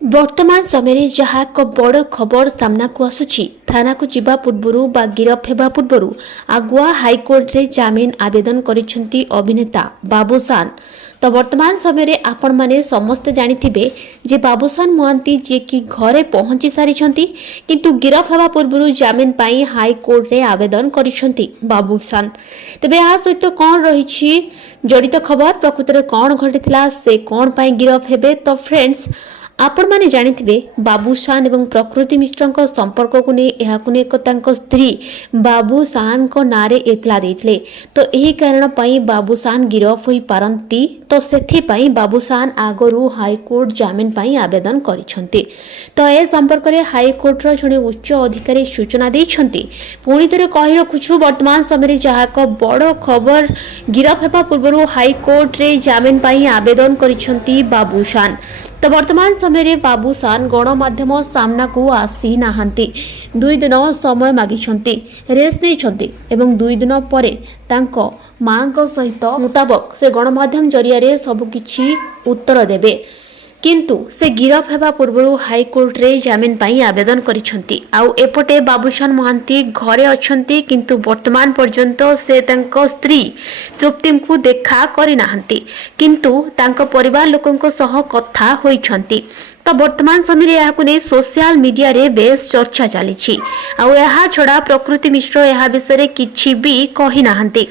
वर्तमान समय जहाँ एक बड़ खबर सामना को आसुची थाना को जिबा पूर्वरु बा गिरफ हेबा पूर्वरु आगुआ हाईकोर्ट रे जामिन आवेदन करिसेंती अभिनेता बाबूसान। तो वर्तमान समय आपण माने समस्त जानिथिबे जे बाबूसान मोहंती जे कि घरे पहुंची सारिछंती किंतु गिरफ हेबा पूर्वरु जामिन पाई हाईकोर्ट रे आवेदन करिसेंती बाबूसान। तबे आ सहित कोन रहिछि जड़ित खबर प्रकृत रे कोन घटितला से कोन पाई गिरफ हेबे। तो फ्रेंड्स आपण माने जानिथिबे बाबूसान एवं प्रकृति मिश्रଙ୍କ संपर्क को नै एहाकु नै तांको स्त्री बाबूसान को नारे एतला देथिले। तो एही कारण पई बाबूसान गिरफ होई पारंती। तो सेथि पई बाबूसान आगरु हाईकोर्ट जामिन पई आवेदन करिसंती। तो ए संपर्क रे हाईकोर्ट रो जणे उच्च अधिकारी सूचना दैछंती। पुणी थरे कहि रखुछु वर्तमान समय जहा को बड़ खबर गिरफ हेबा पूर्वरु हाईकोर्ट रे जामिन पई आवेदन करिसंती बाबूसान। तो वर्तमान समय बाबूसान गणमाध्यम सामना को आसी नाहंती। 2 दिन समय मागिछंती, रेस्ट देछंती एवं 2 दिन परे तांको मां को सहित मुताबक से गणमाध्यम जरिया रे सब किछि उत्तर देबे। किंतु से गिरफ हेबा पूर्वरु हाईकोर्ट रे जामिन पाई आवेदन करिसंती। आउ एपटे बाबूसान मोहंती घरे अछंती किंतु वर्तमान पर्यंत से तांको स्त्री तृप्तिम को देखा करि नाहंती किंतु तांको परिवार लोकंको सह कथा होइछंती। तो वर्तमान समय यहाकु नै सोशल मीडिया रे बेस चर्चा चली। आउ यहा छड़ा प्रकृति मिश्र यहा विषय किछि भी कहि नाहंती।